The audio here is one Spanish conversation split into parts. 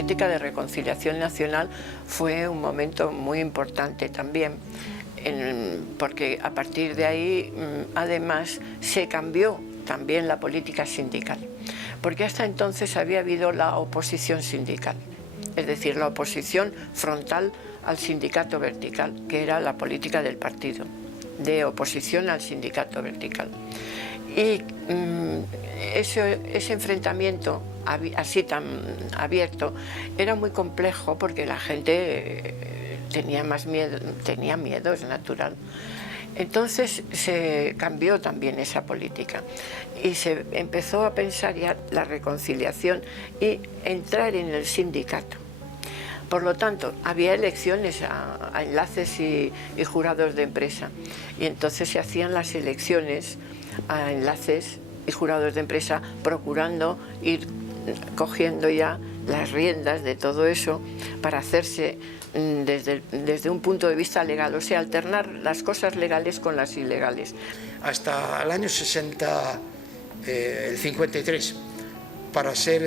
política de reconciliación nacional fue un momento muy importante también, porque a partir de ahí, además, se cambió también la política sindical, porque hasta entonces había habido la oposición sindical, es decir, la oposición frontal al sindicato vertical, que era la política del partido, de oposición al sindicato vertical. Y ese enfrentamiento así tan abierto era muy complejo porque la gente tenía miedo, es natural. Entonces se cambió también esa política y se empezó a pensar ya la reconciliación y entrar en el sindicato. Por lo tanto, había elecciones a enlaces y jurados de empresa, y entonces se hacían las elecciones a enlaces y jurados de empresa, procurando ir cogiendo ya las riendas de todo eso para hacerse desde un punto de vista legal, o sea, alternar las cosas legales con las ilegales. Hasta el año 60, el 53, para ser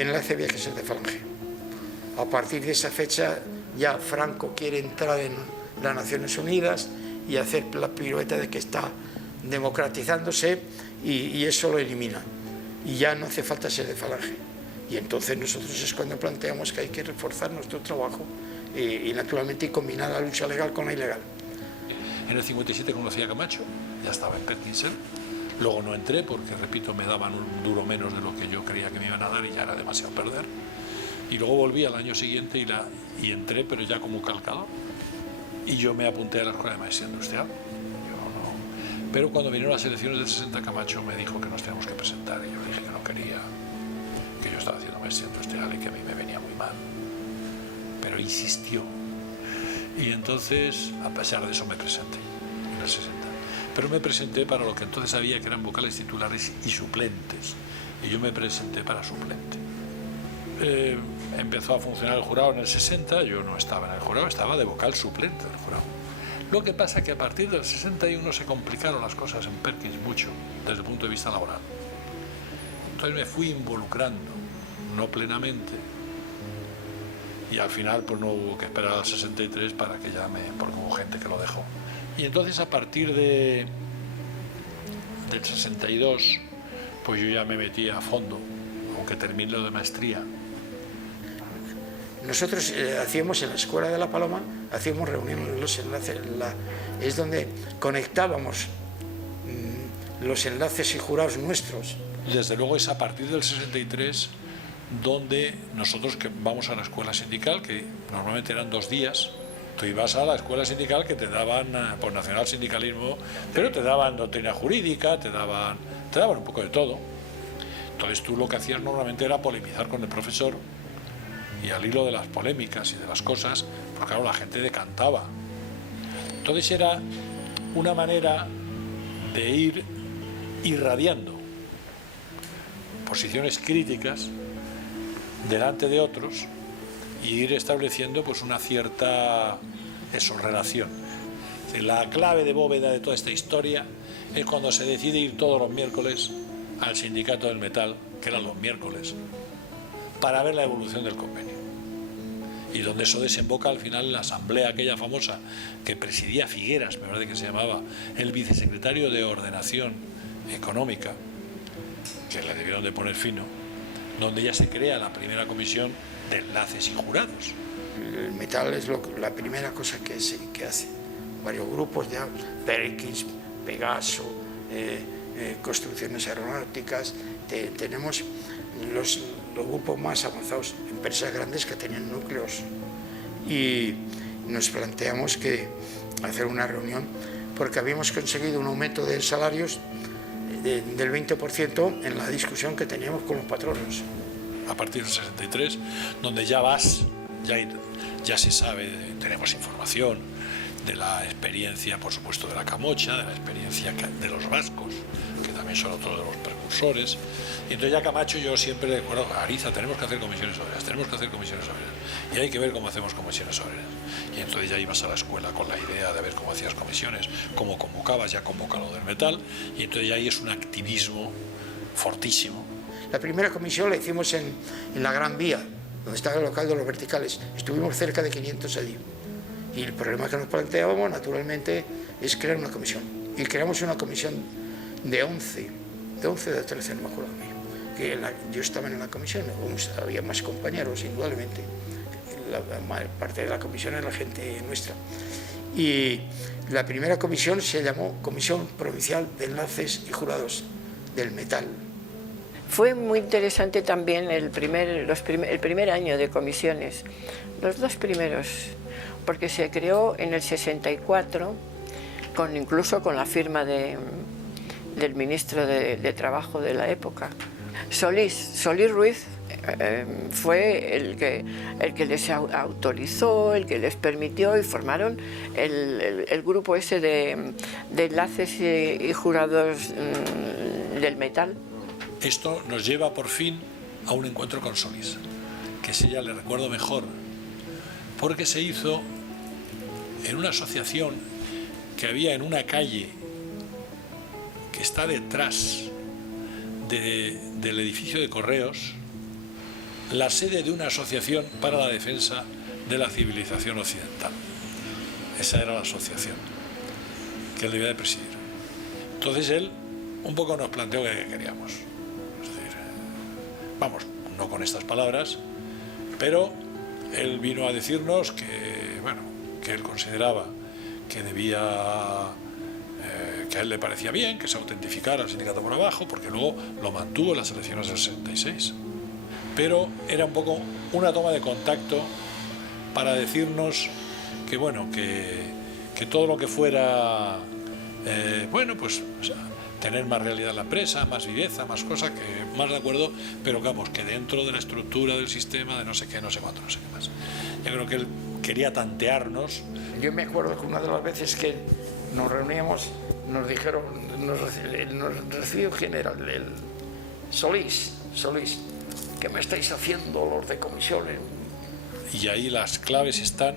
enlace había que ser de Falange. A partir de esa fecha ya Franco quiere entrar en las Naciones Unidas y hacer la pirueta de que está democratizándose, y eso lo elimina. Y ya no hace falta ser de Falange. Y entonces nosotros es cuando planteamos que hay que reforzar nuestro trabajo y naturalmente combinar la lucha legal con la ilegal. En el 57 conocí a Camacho, ya estaba en Perkinser. Luego no entré porque, repito, me daban un duro menos de lo que yo creía que me iban a dar y ya era demasiado perder. Y luego volví al año siguiente y entré, pero ya como calcador. Y yo me apunté a la Escuela de Maestría Industrial. Pero cuando vinieron las elecciones del 60, Camacho me dijo que nos teníamos que presentar, y yo le dije que no quería, que yo estaba haciendo maestría industrial y que a mí me venía muy mal. Pero insistió. Y entonces, a pesar de eso, me presenté en el 60. Pero me presenté para lo que entonces había, que eran vocales titulares y suplentes. Y yo me presenté para suplente. Empezó a funcionar el jurado en el 60, yo no estaba en el jurado, estaba de vocal suplente del jurado. Lo que pasa es que a partir del 61 se complicaron las cosas en Perkins mucho, desde el punto de vista laboral. Entonces me fui involucrando, no plenamente, y al final pues no hubo que esperar al 63 para que ya porque hubo gente que lo dejó. Y entonces a partir del 62, pues yo ya me metí a fondo, aunque terminé lo de maestría. Nosotros hacíamos en la Escuela de La Paloma, hacíamos reuniones, los enlaces, es donde conectábamos los enlaces y jurados nuestros. Desde luego es a partir del 63 donde nosotros, que vamos a la escuela sindical, que normalmente eran 2 días, tú ibas a la escuela sindical que te daban por nacional sindicalismo, pero te daban doctrina jurídica, te daban un poco de todo. Entonces tú lo que hacías normalmente era polemizar con el profesor, y al hilo de las polémicas y de las cosas, pues claro, la gente decantaba. Entonces era una manera de ir irradiando posiciones críticas delante de otros y ir estableciendo pues una cierta relación. Es decir, la clave de bóveda de toda esta historia es cuando se decide ir todos los miércoles al sindicato del metal, que eran los miércoles, para ver la evolución del convenio. Y donde eso desemboca al final en la asamblea aquella famosa que presidía Figueras, me parece que se llamaba, el vicesecretario de Ordenación Económica, que le debieron de poner fino, donde ya se crea la primera comisión de enlaces y jurados. El metal es la primera cosa que hace. Varios grupos ya, Perkins, Pegaso, construcciones aeronáuticas, tenemos los grupos más avanzados, empresas grandes que tenían núcleos, y nos planteamos que hacer una reunión porque habíamos conseguido un aumento de salarios del 20% en la discusión que teníamos con los patronos. A partir del 63, donde ya vas, ya se sabe, tenemos información de la experiencia, por supuesto, de la Camocha, de la experiencia de los vascos, que también son otros de los precursores. Y entonces ya Camacho, yo siempre le recuerdo, Ariza, tenemos que hacer comisiones obreras, y hay que ver cómo hacemos comisiones obreras. Y entonces ya ibas a la escuela con la idea de ver cómo hacías comisiones, cómo convocabas, ya convoca lo del metal, y entonces ya ahí es un activismo fortísimo. La primera comisión la hicimos en la Gran Vía, donde estaba el local de los verticales. Estuvimos cerca de 500 allí. Y el problema que nos planteábamos, naturalmente, es crear una comisión. Y creamos una comisión de 11, de 13, no me acuerdo bien. Yo estaba en la comisión, había más compañeros, indudablemente. La parte de la comisión era la gente nuestra. Y la primera comisión se llamó Comisión Provincial de Enlaces y Jurados del Metal. Fue muy interesante también el primer año de comisiones, los dos primeros, porque se creó en el 64, incluso con la firma del ministro de Trabajo de la época. Solís Ruiz fue el que les autorizó, el que les permitió, y formaron el grupo ese de enlaces y jurados del metal. Esto nos lleva por fin a un encuentro con Solís, que ese ya le recuerdo mejor, porque se hizo en una asociación que había en una calle que está detrás del edificio de Correos, la sede de una asociación para la defensa de la civilización occidental. Esa era la asociación que él debía de presidir. Entonces él un poco nos planteó que queríamos. Es decir, vamos, no con estas palabras, pero él vino a decirnos que, bueno, que él consideraba que debía, que a él le parecía bien que se autentificara el sindicato por abajo, porque luego lo mantuvo en las elecciones del 66. Pero era un poco una toma de contacto para decirnos que, bueno, que todo lo que fuera, bueno, pues o sea, tener más realidad en la empresa, más viveza, más cosas, que más de acuerdo, pero vamos, que dentro de la estructura del sistema de no sé qué, no sé cuánto, no sé qué más. Yo creo que él quería tantearnos. Yo me acuerdo que una de las veces que nos reuníamos, nos dijeron, nos recibió quién era, el Solís, ¿qué me estáis haciendo los de comisiones? Y ahí las claves están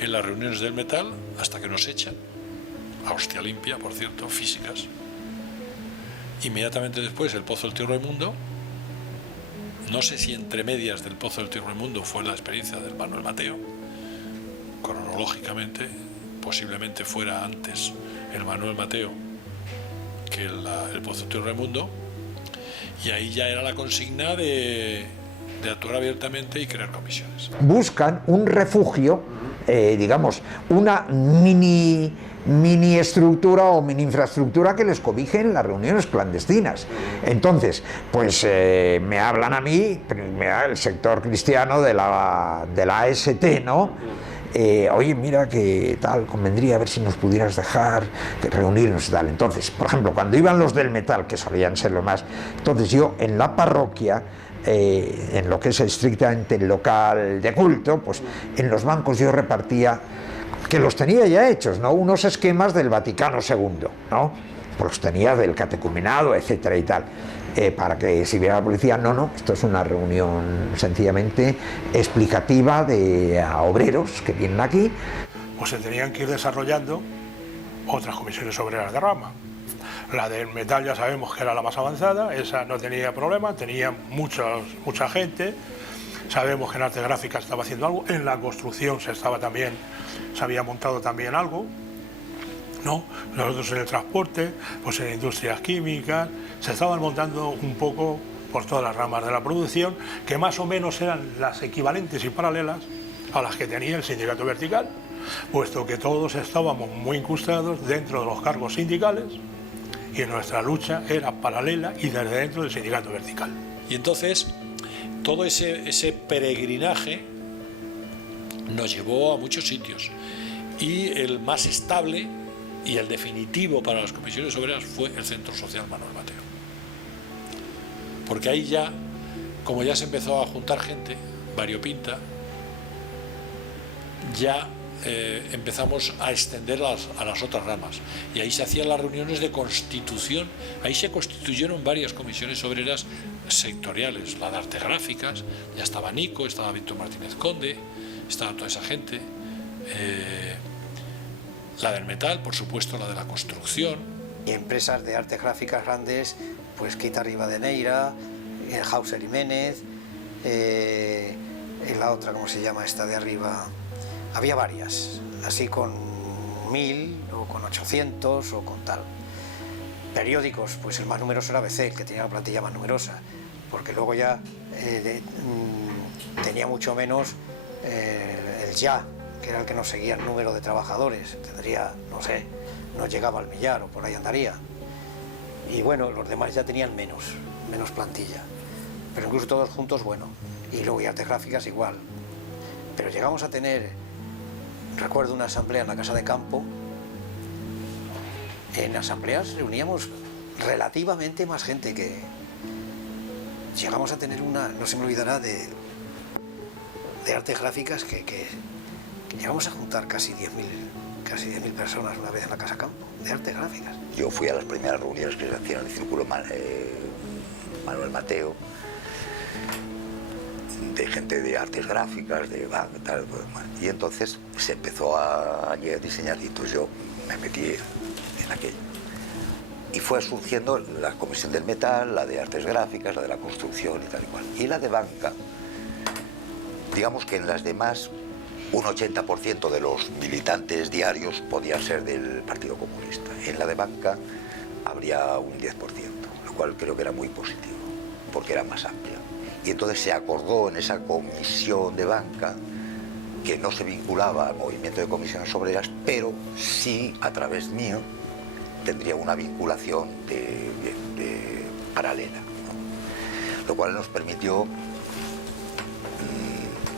en las reuniones del metal, hasta que nos echan, a hostia limpia, por cierto, físicas. Inmediatamente después el Pozo del Tío Raimundo. No sé si entre medias del Pozo del Tío Raimundo fue la experiencia del Manuel Mateo. Cronológicamente, posiblemente fuera antes el Manuel Mateo que el Pozo del Tío Raimundo. Y ahí ya era la consigna de actuar abiertamente y crear comisiones. Buscan un refugio, digamos, una mini estructura o mini infraestructura que les cobije en las reuniones clandestinas. Entonces, pues me hablan a mí, el sector cristiano de la AST, ¿no? Oye, mira que tal, convendría a ver si nos pudieras dejar reunirnos y tal. Entonces, por ejemplo, cuando iban los del metal, que solían ser lo más, entonces yo en la parroquia, en lo que es estrictamente el local de culto, pues en los bancos yo repartía, que los tenía ya hechos, ¿no? Unos esquemas del Vaticano II, ¿no? Pues los tenía del catecumenado, etcétera y tal. Para que si viera la policía, no, esto es una reunión sencillamente explicativa a obreros que vienen aquí. Pues se tenían que ir desarrollando otras comisiones obreras de rama. La del metal ya sabemos que era la más avanzada, esa no tenía problema, tenía mucha gente. Sabemos que en arte gráfica estaba haciendo algo, en la construcción se había montado también algo, ¿no? Nosotros en el transporte, pues en industrias químicas, se estaban montando un poco por todas las ramas de la producción, que más o menos eran las equivalentes y paralelas a las que tenía el sindicato vertical, puesto que todos estábamos muy incrustados dentro de los cargos sindicales y nuestra lucha era paralela y desde dentro del sindicato vertical. Y entonces, todo ese peregrinaje nos llevó a muchos sitios, y el más estable y el definitivo para las comisiones obreras fue el Centro Social Manuel Mateo. Porque ahí ya, como ya se empezó a juntar gente variopinta, ya empezamos a extender a las otras ramas. Y ahí se hacían las reuniones de constitución. Ahí se constituyeron varias comisiones obreras sectoriales. La de artes gráficas, ya estaba Nico, estaba Víctor Martínez Conde, estaba toda esa gente. La del metal, por supuesto, la de la construcción. Y empresas de artes gráficas grandes, pues Quita Rivadeneira, Hauser Jiménez, y la otra, ¿cómo se llama esta de arriba? Había varias, así con 1000 o con 800 o con tal. Periódicos, pues el más numeroso era ABC, el que tenía la plantilla más numerosa, porque luego ya tenía mucho menos el Ya, que era el que nos seguía el número de trabajadores, tendría, no sé, no llegaba al millar o por ahí andaría. Y bueno, los demás ya tenían menos plantilla, pero incluso todos juntos, bueno, y luego y artes gráficas igual. Pero llegamos a tener, recuerdo una asamblea en la Casa de Campo. En asambleas reuníamos relativamente más gente que... Llegamos a tener una, no se me olvidará, de artes gráficas que llegamos a juntar casi 10.000 personas una vez en la Casa Campo, de artes gráficas. Yo fui a las primeras reuniones que se hacían en el Círculo Manuel Mateo, de gente de artes gráficas, de banca, tal, y entonces se empezó a diseñar, y entonces yo me metí en aquello. Y fue surgiendo la Comisión del Metal, la de Artes Gráficas, la de la Construcción y tal y cual. Y la de Banca, digamos que en las demás, un 80% de los militantes diarios podían ser del Partido Comunista. En la de Banca habría un 10%, lo cual creo que era muy positivo, porque era más amplia. Y entonces se acordó en esa comisión de Banca que no se vinculaba al movimiento de comisiones obreras, pero sí, a través mío, tendría una vinculación paralela, ¿no? Lo cual nos permitió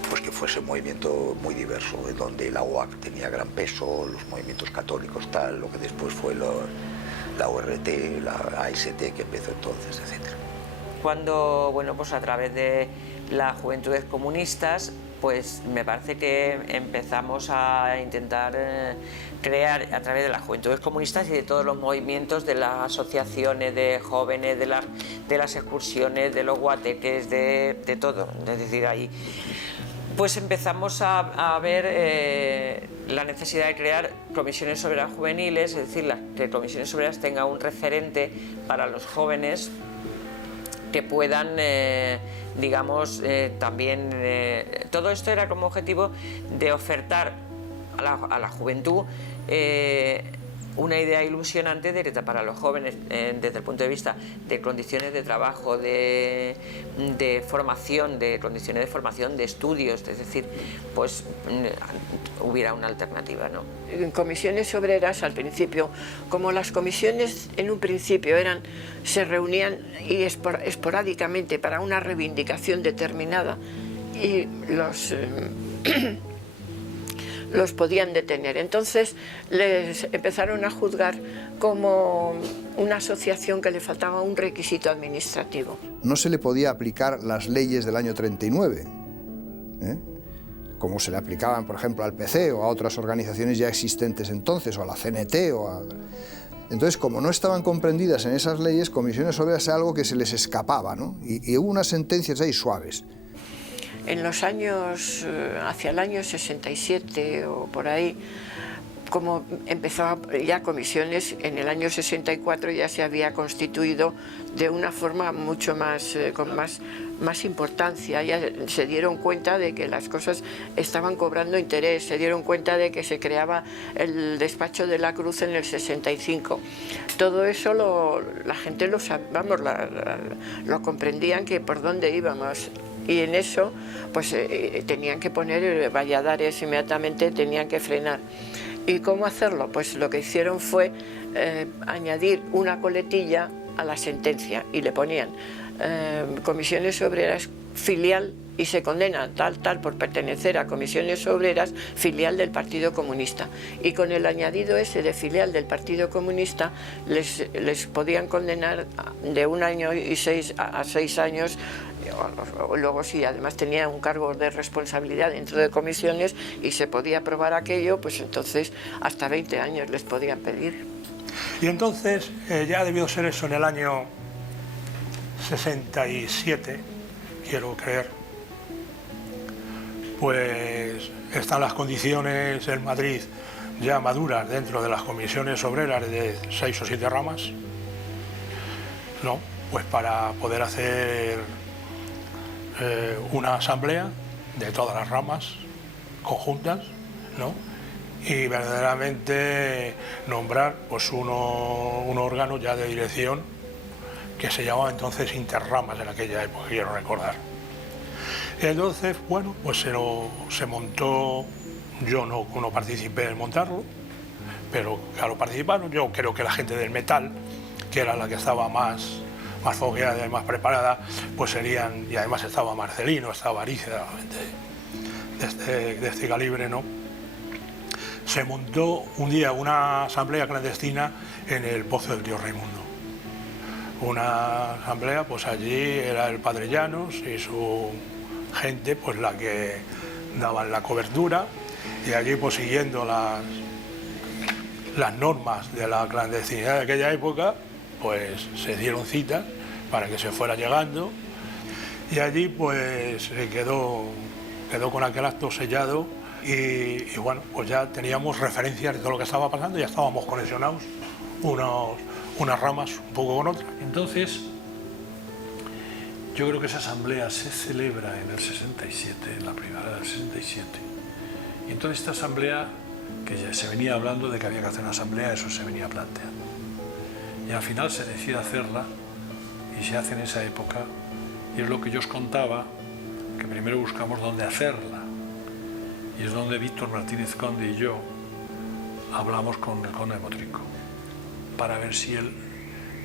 pues que fuese un movimiento muy diverso, en donde la OAC tenía gran peso, los movimientos católicos tal, lo que después fue la ORT, la AST que empezó entonces, etc. Cuando, bueno, pues a través de las Juventudes Comunistas, pues me parece que empezamos a intentar crear a través de las Juventudes Comunistas y de todos los movimientos, de las asociaciones de jóvenes, de las excursiones, de los guateques, de todo. Es decir, ahí pues empezamos a ver la necesidad de crear comisiones obreras juveniles, es decir, que comisiones obreras tengan un referente para los jóvenes que puedan, digamos, también... todo esto era como objetivo de ofertar a la juventud una idea ilusionante para los jóvenes desde el punto de vista de condiciones de trabajo, de formación, de condiciones de formación, de estudios, es decir, pues hubiera una alternativa, ¿no? En comisiones obreras al principio, como las comisiones en un principio se reunían y esporádicamente para una reivindicación determinada y los podían detener. Entonces les empezaron a juzgar como una asociación que le faltaba un requisito administrativo. No se le podía aplicar las leyes del año 39, como se le aplicaban, por ejemplo, al PC o a otras organizaciones ya existentes entonces, o a la CNT. Entonces, como no estaban comprendidas en esas leyes, comisiones obreras era algo que se les escapaba, ¿no? Y hubo unas sentencias ahí suaves. En los años, hacia el año 67 o por ahí, como empezó ya comisiones, en el año 64 ya se había constituido de una forma mucho más, con más importancia. Ya se dieron cuenta de que las cosas estaban cobrando interés, se dieron cuenta de que se creaba el despacho de la Cruz en el 65. Todo eso la gente lo comprendían, que por dónde íbamos. Y en eso pues tenían que poner valladares inmediatamente, tenían que frenar. ¿Y cómo hacerlo? Pues lo que hicieron fue añadir una coletilla a la sentencia y le ponían comisiones obreras filial y se condena tal por pertenecer a comisiones obreras filial del Partido Comunista. Y con el añadido ese de filial del Partido Comunista les podían condenar de 1 año y 6 a 6 años. Luego sí, además tenía un cargo de responsabilidad dentro de comisiones y se podía probar aquello, pues entonces hasta 20 años les podían pedir. Y entonces ya debió ser eso en el año 67, quiero creer, pues están las condiciones en Madrid ya maduras dentro de las comisiones obreras de 6 o 7 ramas, ¿no? Pues para poder hacer una asamblea de todas las ramas conjuntas, ¿no? Y verdaderamente nombrar pues un órgano ya de dirección que se llamaba entonces Interramas en aquella época, quiero recordar. Y entonces, bueno, pues se montó, yo no participé en montarlo, pero claro, participaron, yo creo que la gente del metal, que era la que estaba más fogueada y más preparada, pues serían, y además estaba Marcelino, estaba Aríceda, gente de este calibre, ¿no? Se montó un día una asamblea clandestina en el Pozo del Tío Raimundo. Una asamblea, pues allí era el padre Llanos y su gente, pues la que daban la cobertura, y allí pues siguiendo las normas de la clandestinidad de aquella época, pues se dieron citas para que se fuera llegando, y allí pues quedó con aquel acto sellado. Y bueno, pues ya teníamos referencias de todo lo que estaba pasando, ya estábamos conexionados unas ramas un poco con otras. Entonces, yo creo que esa asamblea se celebra en el 67, en la primavera del 67. Y entonces esta asamblea, que ya se venía hablando de que había que hacer una asamblea, eso se venía planteando. Y al final se decide hacerla y se hace en esa época, y es lo que yo os contaba, que primero buscamos dónde hacerla. Y es donde Víctor Martínez Conde y yo hablamos con el conde de Motrico para ver si él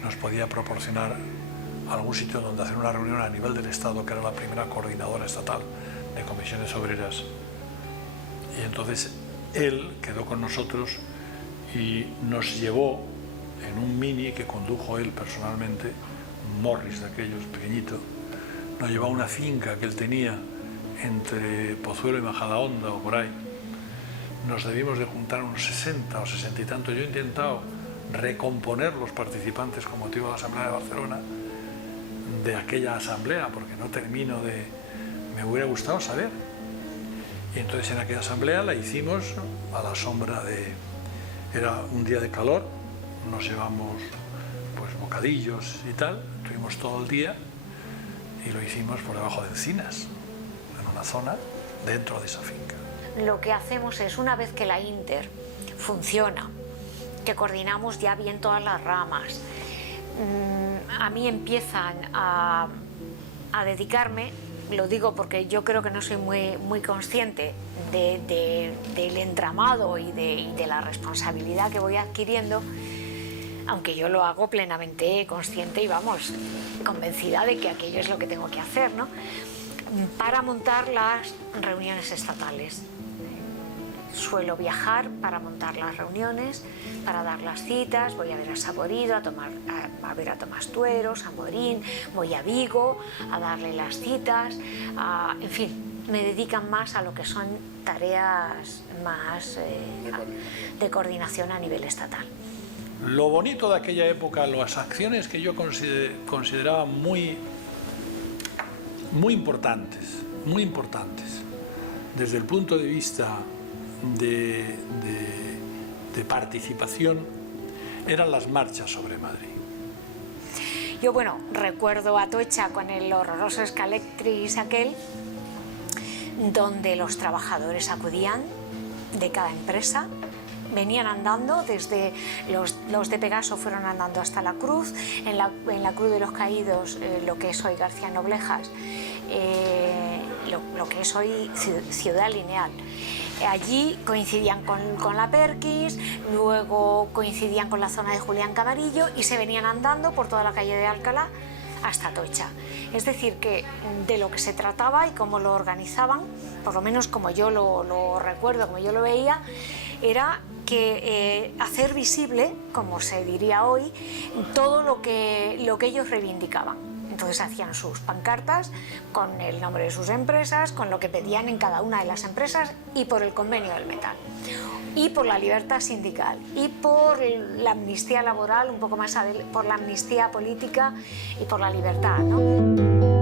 nos podía proporcionar algún sitio donde hacer una reunión a nivel del Estado, que era la primera coordinadora estatal de comisiones obreras. Y entonces él quedó con nosotros y nos llevó en un mini que condujo él personalmente, un Morris de aquellos, pequeñito, nos llevó a una finca que él tenía entre Pozuelo y Majadahonda o por ahí. Nos debimos de juntar unos 60 o 60 y tanto. Yo he intentado recomponer los participantes con motivo de la Asamblea de Barcelona, de aquella asamblea, porque no termino de... me hubiera gustado saber. Y entonces en aquella asamblea la hicimos a la sombra de... era un día de calor, nos llevamos pues bocadillos y tal, estuvimos todo el día y lo hicimos por debajo de encinas, una zona dentro de esa finca. Lo que hacemos es, una vez que la Inter funciona, que coordinamos ya bien todas las ramas, a mí empiezan a dedicarme, lo digo porque yo creo que no soy muy consciente del entramado y de la responsabilidad que voy adquiriendo, aunque yo lo hago plenamente consciente y vamos, convencida de que aquello es lo que tengo que hacer, ¿no? Para montar las reuniones estatales. Suelo viajar para montar las reuniones, para dar las citas, voy a ver a Saborido, a ver a Tomás Tuero, San Morín, voy a Vigo a darle las citas, en fin, me dedican más a lo que son tareas más de coordinación a nivel estatal. Lo bonito de aquella época, las acciones que yo consideraba muy importantes, desde el punto de vista de participación, eran las marchas sobre Madrid. Yo, bueno, recuerdo Atocha con el horroroso Scalextric aquel, donde los trabajadores acudían de cada empresa, venían andando, desde los de Pegaso fueron andando hasta la Cruz, en la Cruz de los Caídos, lo que es hoy García Noblejas, lo que es hoy Ciudad Lineal. Allí coincidían con la Perkins, luego coincidían con la zona de Julián Camarillo y se venían andando por toda la calle de Alcalá hasta Atocha. Es decir, que de lo que se trataba y cómo lo organizaban, por lo menos como yo lo recuerdo, como yo lo veía, era que hacer visible, como se diría hoy, todo lo que ellos reivindicaban. Entonces hacían sus pancartas con el nombre de sus empresas, con lo que pedían en cada una de las empresas y por el convenio del metal, y por la libertad sindical, y por la amnistía laboral, un poco más por la amnistía política y por la libertad, ¿no?